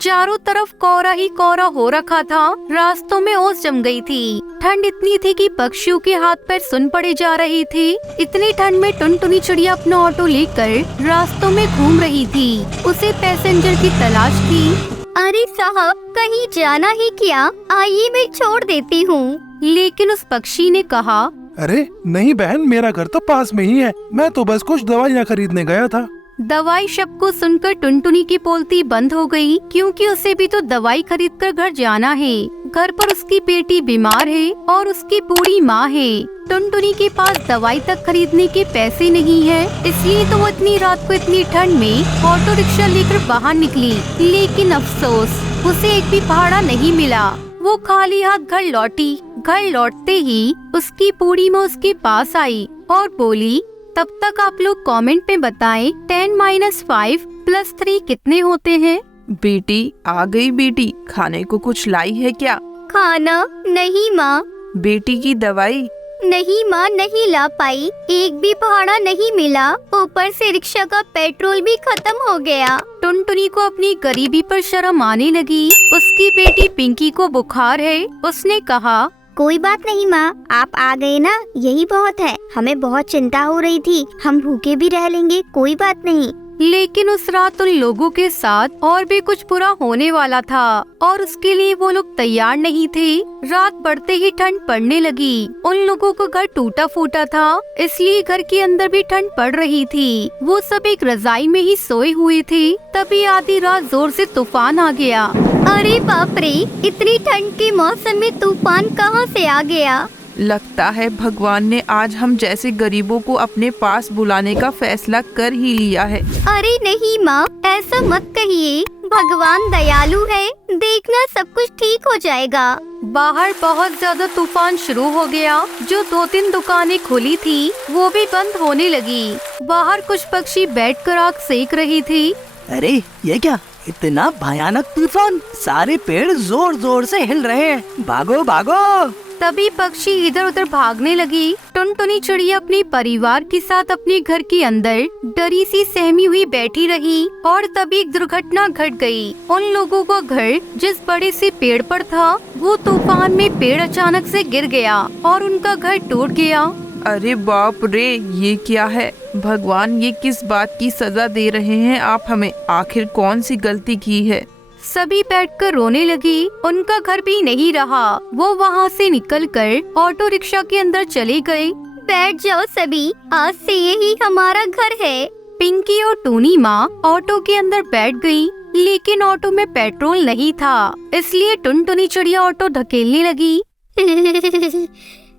चारों तरफ कोहरा ही कोहरा हो रखा था। रास्तों में ओस जम गई थी। ठंड इतनी थी कि पक्षियों के हाथ पैर सुन पड़े जा रहे थे। इतनी ठंड में टुनटुनी चिड़िया अपना ऑटो लेकर रास्तों में घूम रही थी। उसे पैसेंजर की तलाश थी। अरे साहब, कहीं जाना है क्या? आइए मैं छोड़ देती हूँ। लेकिन उस पक्षी ने कहा, अरे नहीं बहन, मेरा घर तो पास में ही है। मैं तो बस कुछ दवाइयाँ खरीदने गया था। दवाई शब्द को सुनकर टुनटुनी की बोलती बंद हो गई, क्योंकि उसे भी तो दवाई खरीदकर घर जाना है। घर पर उसकी बेटी बीमार है और उसकी बूढ़ी माँ है। टुनटुनी के पास दवाई तक खरीदने के पैसे नहीं है, इसलिए तो वो इतनी रात को इतनी ठंड में ऑटो रिक्शा लेकर बाहर निकली। लेकिन अफसोस, उसे एक भी भाड़ा नहीं मिला। वो खाली हाथ घर लौटी। घर लौटते ही उसकी बूढ़ी माँ उसके पास आई और बोली, तब तक आप लोग कमेंट में बताएं 10 - 5 + 3 कितने होते हैं। बेटी आ गई बेटी, खाने को कुछ लाई है क्या? खाना? नहीं माँ। बेटी की दवाई? नहीं माँ, नहीं ला पाई। एक भी भाड़ा नहीं मिला, ऊपर से रिक्शा का पेट्रोल भी खत्म हो गया। टुनटुनी को अपनी गरीबी पर शर्म आने लगी। उसकी बेटी पिंकी को बुखार है। उसने कहा, कोई बात नहीं माँ, आप आ गए ना, यही बहुत है। हमें बहुत चिंता हो रही थी, हम भूखे भी रह लेंगे, कोई बात नहीं। लेकिन उस रात उन लोगों के साथ और भी कुछ बुरा होने वाला था और उसके लिए वो लोग तैयार नहीं थे। रात बढ़ते ही ठंड पड़ने लगी। उन लोगों का घर टूटा फूटा था, इसलिए घर के अंदर भी ठंड पड़ रही थी। वो सब एक रजाई में ही सोए हुए थे। तभी आधी रात जोर से तूफान आ गया। अरे बाप रे, इतनी ठंड के मौसम में तूफान कहाँ से आ गया? लगता है भगवान ने आज हम जैसे गरीबों को अपने पास बुलाने का फैसला कर ही लिया है। अरे नहीं माँ, ऐसा मत कहिए। भगवान दयालु है, देखना सब कुछ ठीक हो जाएगा। बाहर बहुत ज्यादा तूफान शुरू हो गया। जो 2-3 दुकानें खुली थी वो भी बंद होने लगी। बाहर कुछ पक्षी बैठकर आग सेक रही थी। अरे ये क्या, इतना भयानक तूफान! सारे पेड़ जोर जोर से हिल रहे हैं। भागो भागो! तभी पक्षी इधर उधर भागने लगी। टुनटुनी चिड़िया अपने परिवार के साथ अपने घर के अंदर डरी सी सहमी हुई बैठी रही और तभी एक दुर्घटना घट गई। उन लोगों का घर जिस बड़े से पेड़ पर था, वो तूफान में पेड़ अचानक से गिर गया और उनका घर टूट गया। अरे बाप रे, ये क्या है? भगवान, ये किस बात की सजा दे रहे हैं आप हमें? आखिर कौन सी गलती की है? सभी बैठकर रोने लगी। उनका घर भी नहीं रहा। वो वहाँ से निकलकर ऑटो रिक्शा के अंदर चले गए। बैठ जाओ सभी, आज से यही हमारा घर है। पिंकी और टूनी माँ ऑटो के अंदर बैठ गई, लेकिन ऑटो में पेट्रोल नहीं था, इसलिए टुनटुनी चिड़िया ऑटो धकेलने लगी।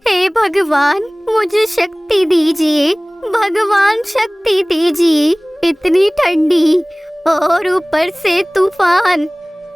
हे भगवान, मुझे शक्ति दीजिए, भगवान शक्ति दीजिए। इतनी ठंडी और ऊपर से तूफान।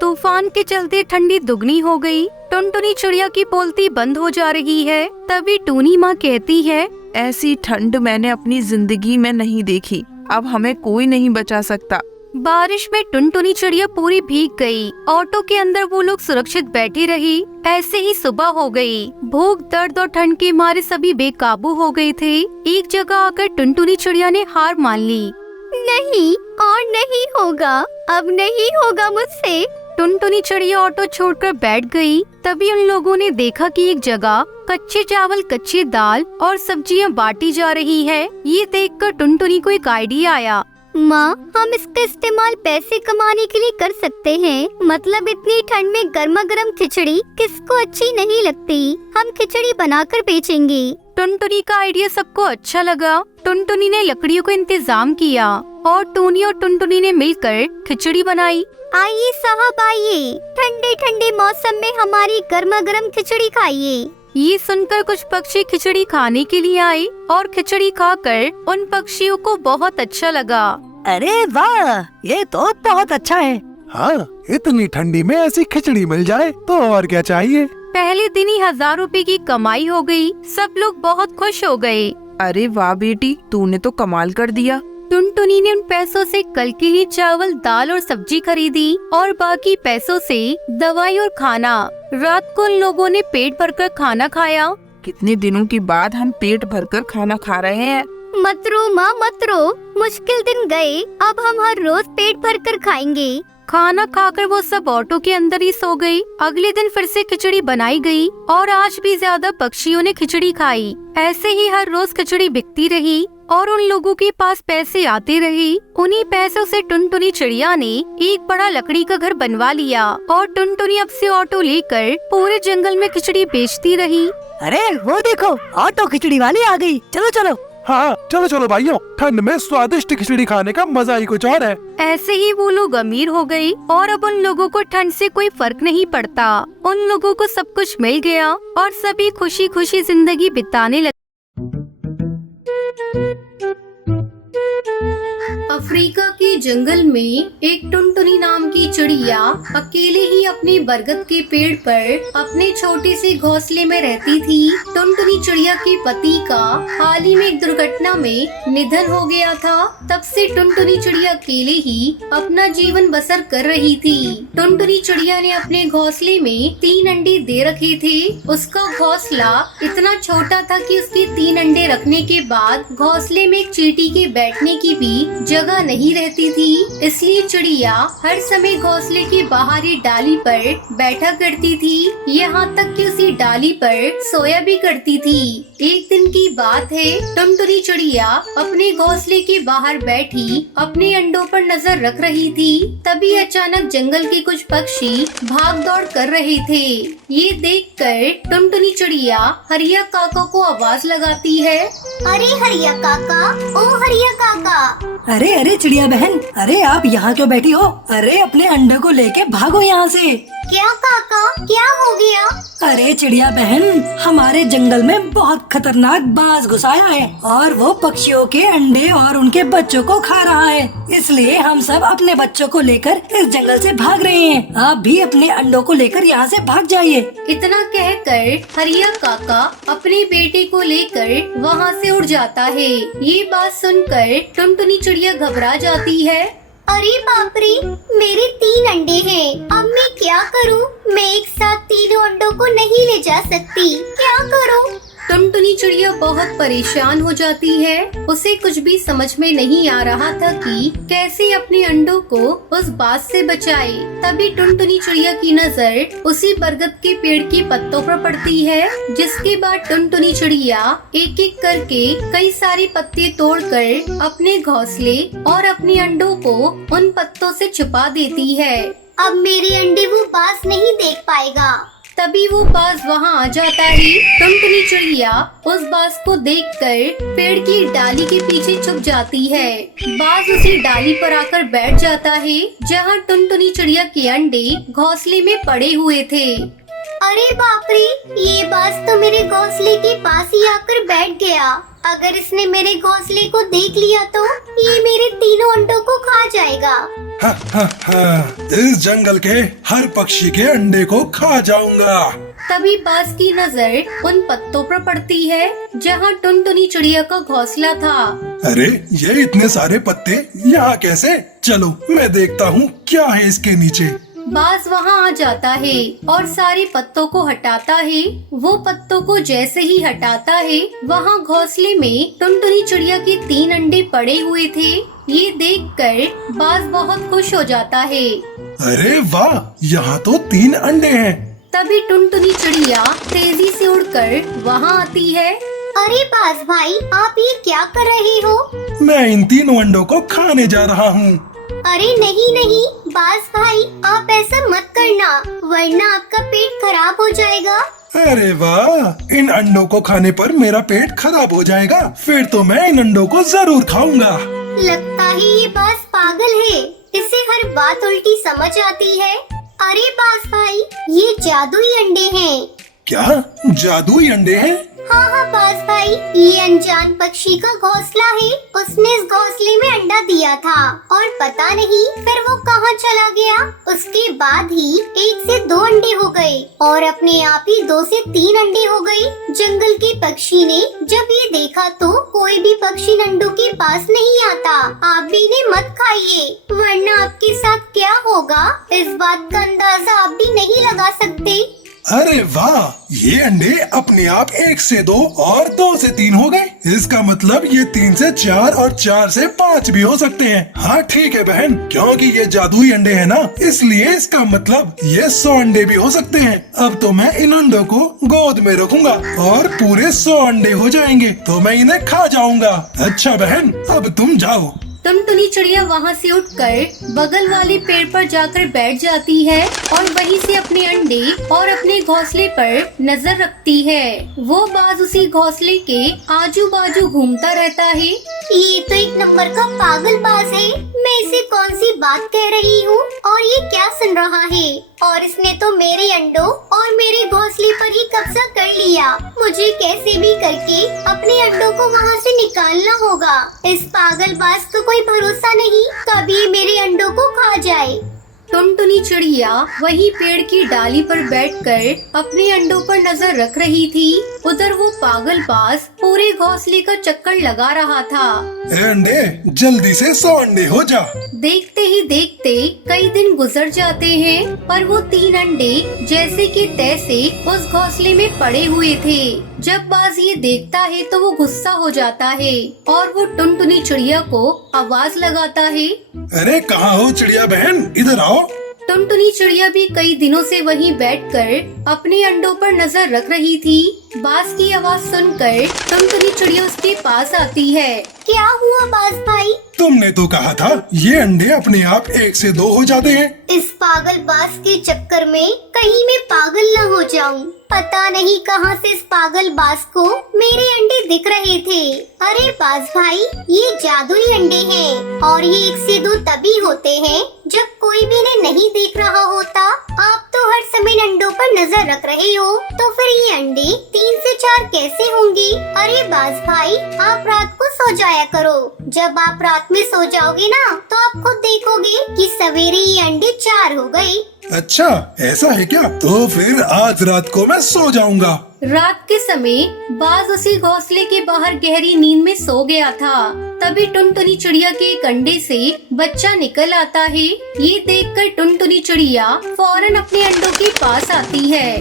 तूफान के चलते ठंडी दुगनी हो गई। टुनटुनी चिड़िया की बोलती बंद हो जा रही है। तभी टूनी माँ कहती है, ऐसी ठंड मैंने अपनी जिंदगी में नहीं देखी। अब हमें कोई नहीं बचा सकता। बारिश में टुनटुनी चिड़िया पूरी भीग गई। ऑटो के अंदर वो लोग सुरक्षित बैठी रही। ऐसे ही सुबह हो गई। भूख, दर्द और ठंड के मारे सभी बेकाबू हो गए थे। एक जगह आकर टुनटुनी चिड़िया ने हार मान ली। नहीं और नहीं होगा, अब नहीं होगा मुझसे। टुनटुनी चिड़िया ऑटो छोड़कर बैठ गई। तभी उन लोगों ने देखा कि एक जगह कच्चे चावल, कच्ची दाल और सब्जियां बांटी जा रही है। ये देखकर टुनटुनी को एक आइडिया आया। माँ, हम इसका इस्तेमाल पैसे कमाने के लिए कर सकते हैं। मतलब इतनी ठंड में गर्मा गर्म खिचड़ी किसको अच्छी नहीं लगती? हम खिचड़ी बनाकर बेचेंगे। टुनटुनी का आइडिया सबको अच्छा लगा। टुनटुनी ने लकड़ियों का इंतजाम किया और टूनी और टुनटुनी ने मिलकर खिचड़ी बनाई। आइए साहब आइए, ठंडे ठंडे मौसम में हमारी गर्मा गर्म खिचड़ी खाइए। ये सुनकर कुछ पक्षी खिचड़ी खाने के लिए आए और खिचड़ी खाकर उन पक्षियों को बहुत अच्छा लगा। अरे वाह, ये तो बहुत अच्छा है। हाँ, इतनी ठंडी में ऐसी खिचड़ी मिल जाए तो और क्या चाहिए। पहले दिन ही 1000 रुपए की कमाई हो गई। सब लोग बहुत खुश हो गए। अरे वाह बेटी, तूने तो कमाल कर दिया। टुनटुनी ने उन पैसों से कल के लिए चावल, दाल और सब्जी खरीदी और बाकी पैसों से दवाई और खाना। रात को उन लोगों ने पेट भरकर खाना खाया। कितने दिनों के बाद हम पेट भरकर खाना खा रहे हैं। मत रो माँ, मत रो। मुश्किल दिन गए, अब हम हर रोज पेट भरकर खाएंगे। खाना खाकर वो सब ऑटो के अंदर ही सो गई। अगले दिन फिर से खिचड़ी बनाई गई और आज भी ज्यादा पक्षियों ने खिचड़ी खाई। ऐसे ही हर रोज खिचड़ी बिकती रही और उन लोगों के पास पैसे आते रहे। उन्हीं पैसों से टुनटुनी चिड़िया ने एक बड़ा लकड़ी का घर बनवा लिया और टुनटुनी अब से ऑटो लेकर पूरे जंगल में खिचड़ी बेचती रही। अरे वो देखो, ऑटो खिचड़ी वाली आ गई। चलो चलो। हाँ चलो चलो भाइयों, ठंड में स्वादिष्ट खिचड़ी खाने का मजा ही कुछ और है। ऐसे ही वो लोग अमीर हो गए और अब उन लोगों को ठंड से कोई फर्क नहीं पड़ता। उन लोगों को सब कुछ मिल गया और सभी खुशी खुशी जिंदगी बिताने लगे। अफ्रीका के जंगल में एक टुनटुनी नाम की चिड़िया अकेले ही अपने बरगद के पेड़ पर अपने छोटे से घोंसले में रहती थी। टुनटुनी चिड़िया के पति का हाल ही में एक दुर्घटना में निधन हो गया था। तब से टुनटुनी चिड़िया अकेले ही अपना जीवन बसर कर रही थी। टुनटुनी चिड़िया ने अपने घोंसले में 3 अंडे दे रखे थे। उसका घोंसला इतना छोटा था कि उसके 3 अंडे रखने के बाद घोंसले में एक चींटी के बैठने की भी जगह नहीं रहती थी। इसलिए चिड़िया हर समय घोंसले के बाहरी डाली पर बैठा करती थी, यहाँ तक कि उसी डाली पर सोया भी करती थी। एक दिन की बात है, टुनटुनी चिड़िया अपने घोंसले के बाहर बैठी अपने अंडों पर नजर रख रही थी। तभी अचानक जंगल के कुछ पक्षी भाग दौड़ कर रहे थे। ये देखकर टुनटुनी चिड़िया हरिया काका को आवाज लगाती है। अरे हरिया काका, ओ हरिया काका। अरे अरे चिड़िया बहन, अरे आप यहाँ क्यों बैठी हो? अरे अपने अंडे को लेके भागो यहाँ से। क्या काका, क्या हो गया? अरे चिड़िया बहन, हमारे जंगल में बहुत खतरनाक बाज घुस आया है और वो पक्षियों के अंडे और उनके बच्चों को खा रहा है। इसलिए हम सब अपने बच्चों को लेकर इस जंगल से भाग रहे हैं। आप भी अपने अंडों को लेकर यहाँ से भाग जाइए। इतना कहकर हरिया काका अपने बेटे को लेकर वहाँ से उड़ जाता है। ये बात सुनकर टुनटुनी चिड़िया घबरा जाती है। अरे बाप रे, मेरे 3 अंडे हैं। अब मैं क्या करूं? मैं एक साथ 3 अंडों को नहीं ले जा सकती। क्या करूं? टुनटुनी चिड़िया बहुत परेशान हो जाती है। उसे कुछ भी समझ में नहीं आ रहा था कि कैसे अपने अंडों को उस बाज से बचाए। तभी टुनटुनी चिड़िया की नजर उसी बरगद के पेड़ के पत्तों पर पड़ती है, जिसके बाद टुनटुनी चिड़िया एक एक करके कई सारे पत्ते तोड़कर अपने घोंसले और अपने अंडों को उन पत्तों से छुपा देती है। अब मेरे अंडे वो बाज नहीं देख पाएगा। तभी वो बाज वहाँ आ जाता है। टुनटुनी चिड़िया उस बाज को देखकर पेड़ की डाली के पीछे छुप जाती है। बाज उसी डाली पर आकर बैठ जाता है जहाँ टुनटुनी चिड़िया के अंडे घोंसले में पड़े हुए थे। अरे बाप रे, ये बाज तो मेरे घोंसले के पास ही आकर बैठ गया। अगर इसने मेरे घोंसले को देख लिया तो ये मेरे 3 अंडों को खा जाएगा। इस जंगल के हर पक्षी के अंडे को खा जाऊंगा। तभी बाज की नजर उन पत्तों पर पड़ती है जहाँ टुनटुनी चिड़िया का घोंसला था। अरे ये इतने सारे पत्ते यहाँ कैसे? चलो मैं देखता हूँ क्या है इसके नीचे। बाज वहाँ आ जाता है और सारे पत्तों को हटाता है। वो पत्तों को जैसे ही हटाता है, वहाँ घोंसले में टुनटुनी चिड़िया के 3 अंडे पड़े हुए थे। ये देखकर बाज बहुत खुश हो जाता है। अरे वाह, यहाँ तो 3 अंडे हैं। तभी टुनटुनी चिड़िया तेजी से उड़कर वहाँ आती है। अरे बाज भाई, आप ये क्या कर रहे हो? मैं इन 3 अंडों को खाने जा रहा हूँ। अरे नहीं नहीं बाज भाई, आप ऐसा मत करना, वरना आपका पेट खराब हो जाएगा। अरे वाह, इन अंडों को खाने पर मेरा पेट खराब हो जाएगा। फिर तो मैं इन अंडों को जरूर खाऊंगा। लगता है ये बाज पागल है, इसे हर बात उल्टी समझ आती है। अरे बाज भाई, ये जादुई अंडे हैं। क्या जादुई अंडे हैं? हाँ हाँ बाज भाई, ये अनजान पक्षी का घोंसला है। उसने इस घोंसले में अंडा दिया था और पता नहीं फिर वो कहाँ चला गया। उसके बाद ही 1 से 2 अंडे हो गए और अपने आप ही 2 से 3 अंडे हो गए। जंगल के पक्षी ने जब ये देखा तो कोई भी पक्षी अंडों के पास नहीं आता। आप भी इन्हें मत खाइए, वरना आपके साथ क्या होगा इस बात का अंदाजा आप भी नहीं लगा सकते। अरे वाह, ये अंडे अपने आप 1 से 2 और 2 से 3 हो गए। इसका मतलब ये 3 से 4 और 4 से 5 भी हो सकते हैं। हाँ ठीक है बहन, क्योंकि ये जादुई अंडे हैं ना, इसलिए इसका मतलब ये 100 अंडे भी हो सकते हैं। अब तो मैं इन अंडों को गोद में रखूंगा और पूरे 100 अंडे हो जाएंगे तो मैं इन्हें खा जाऊंगा। अच्छा बहन, अब तुम जाओ। टुनटुनी चिड़िया वहाँ से उठकर बगल वाले पेड़ पर जाकर बैठ जाती है और वहीं से अपने अंडे और अपने घोंसले पर नजर रखती है। वो बाज उसी घोंसले के आजू बाजू घूमता रहता है। ये तो एक नंबर का पागल बाज है। मैं इसे कौन सी बात कह रही हूँ और ये क्या सुन रहा है? और इसने तो मेरे अंडों और मेरे घोंसले पर ही कब्जा कर लिया। मुझे कैसे भी करके अपने अंडों को वहाँ से निकालना होगा। इस पागल बाज को कोई भरोसा नहीं, कभी मेरे अंडों को खा जाए। टुनटुनी चिड़िया वही पेड़ की डाली पर बैठकर अपने अंडों पर नजर रख रही थी। उधर वो पागल बाज पूरे घोंसले का चक्कर लगा रहा था। ए अंडे, जल्दी से 100 अंडे हो जा। देखते ही देखते कई दिन गुजर जाते हैं, पर वो 3 अंडे जैसे कि तैसे उस घोंसले में पड़े हुए थे। जब बाज ये देखता है तो वो गुस्सा हो जाता है और वो टुनटुनी चिड़िया को आवाज लगाता है। अरे कहाँ हो चिड़िया बहन, इधर आओ। टुनटुनी चिड़िया भी कई दिनों से वहीं बैठकर अपने अंडों पर नजर रख रही थी। बाज की आवाज सुनकर टुनटुनी चिड़िया उसके पास आती है। क्या हुआ बाज भाई? तुमने तो कहा था ये अंडे अपने आप 1 से 2 हो जाते हैं। इस पागल बाज के चक्कर में कहीं मैं पागल न हो जाऊं। पता नहीं कहां से इस पागल बाज को मेरे अंडे दिख रहे थे। अरे बाज भाई, ये जादुई अंडे हैं और ये 1 से 2 तभी होते हैं जब कोई भी इन्हें नहीं देख रहा होता। आप तो हर समय अंडों पर नजर रख रहे हो, तो फिर ये अंडे 3 से 4 कैसे होंगे? अरे बाज भाई, आप रात को सो जाया करो। जब आप रात में सो जाओगे ना, तो आप खुद देखोगे कि सवेरे ये अंडे 4 हो गए। अच्छा ऐसा है क्या? तो फिर आज रात को मैं सो जाऊंगा। रात के समय बाज उसी घोंसले के बाहर गहरी नींद में सो गया था। तभी टुनटुनी चिड़िया के एक अंडे से बच्चा निकल आता है। ये देखकर टुनटुनी चिड़िया फौरन अपने अंडों के पास आती है।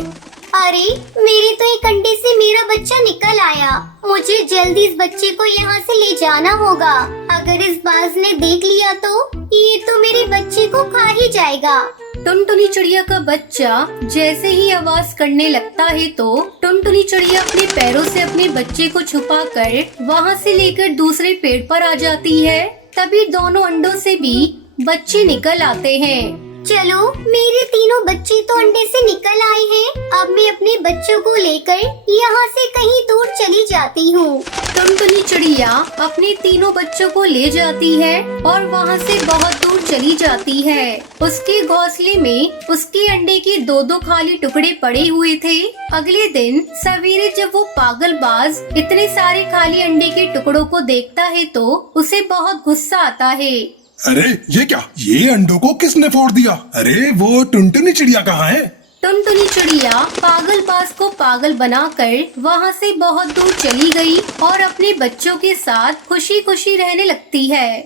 अरे मेरे तो एक अंडे से मेरा बच्चा निकल आया। मुझे जल्दी इस बच्चे को यहाँ से ले जाना होगा। अगर इस बाज ने देख लिया तो ये तो मेरे बच्चे को खा ही जाएगा। टुनटुनी चिड़िया का बच्चा जैसे ही आवाज करने लगता है तो टुनटुनी चिड़िया अपने पैरों से अपने बच्चे को छुपाकर वहाँ से लेकर दूसरे पेड़ पर आ जाती है। तभी दोनों अंडों से भी बच्चे निकल आते हैं। चलो, मेरे तीनों बच्चे तो अंडे से निकल आए हैं। अब मैं अपने बच्चों को लेकर यहाँ से कहीं दूर चली जाती हूँ। टुनटुनी चिड़िया अपने तीनों बच्चों को ले जाती है और वहाँ से बहुत दूर चली जाती है। उसके घोंसले में उसके अंडे के 2-2 खाली टुकड़े पड़े हुए थे। अगले दिन सवेरे जब वो पागल बाज इतने सारे खाली अंडे के टुकड़ों को देखता है तो उसे बहुत गुस्सा आता है। अरे ये क्या, ये अंडों को किसने फोड़ दिया? अरे वो टुनटुनी चिड़िया कहाँ है? टुनटुनी चिड़िया पागल बाज को पागल बनाकर वहाँ से बहुत दूर चली गई और अपने बच्चों के साथ खुशी खुशी रहने लगती है।